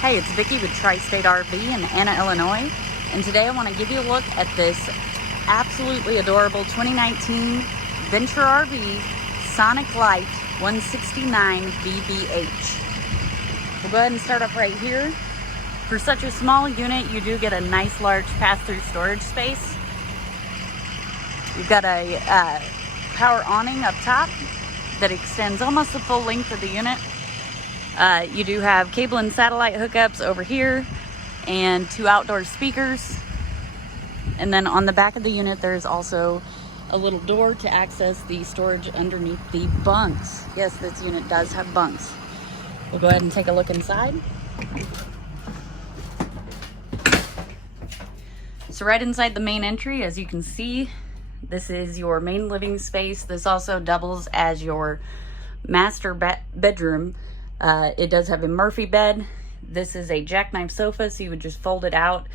Hey, it's Vicki with Tri-State RV in Anna, Illinois, and today I want to give you a look at this absolutely adorable 2019 Venture RV Sonic Lite 169 VBH. We'll go ahead and start up right here. For such a small unit, you do get a nice large pass-through storage space. You've got a power awning up top that extends almost the full length of the unit. You do have cable and satellite hookups over here and 2 outdoor speakers. And then on the back of the unit, there's also a little door to access the storage underneath the bunks. Yes, this unit does have bunks. We'll go ahead and take a look inside. So right inside the main entry, as you can see, this is your main living space. This also doubles as your master bedroom. It does have a Murphy bed. This is a jackknife sofa, so you would just fold it out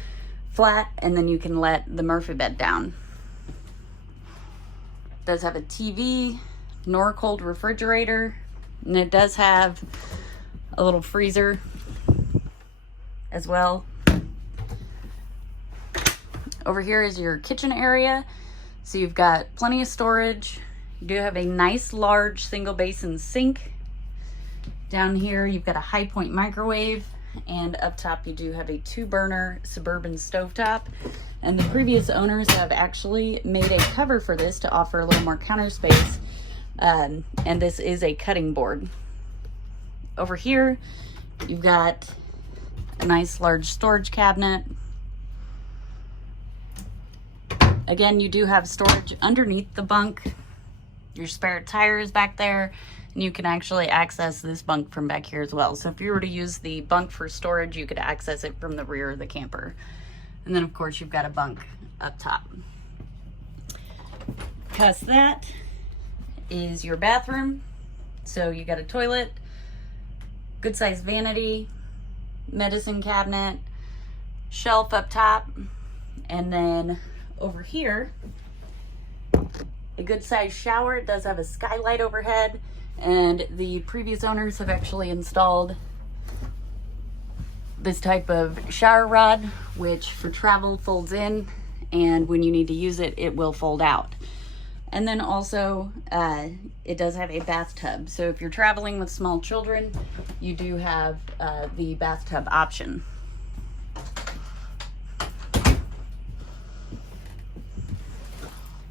flat and then you can let the Murphy bed down. It does have a TV, Norcold refrigerator, and it does have a little freezer as well. Over here is your kitchen area. So you've got plenty of storage. You do have a nice large single basin sink. Down here, you've got a high point microwave, and up top you do have a 2-burner Suburban stovetop. And the previous owners have actually made a cover for this to offer a little more counter space. And this is a cutting board. Over here, you've got a nice large storage cabinet. Again, you do have storage underneath the bunk. Your spare tire is back there. And you can actually access this bunk from back here as well. So if you were to use the bunk for storage, you could access it from the rear of the camper. And then of course you've got a bunk up top. Past that is your bathroom. So you got a toilet, good sized vanity, medicine cabinet, shelf up top, and then over here, a good sized shower. It does have a skylight overhead. And the previous owners have actually installed this type of shower rod, which for travel folds in, and when you need to use it, it will fold out. And then also, it does have a bathtub. So if you're traveling with small children, you do have the bathtub option.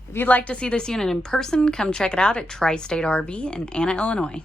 If you'd like to see this unit in person, come check it out at Tri-State RV in Anna, Illinois.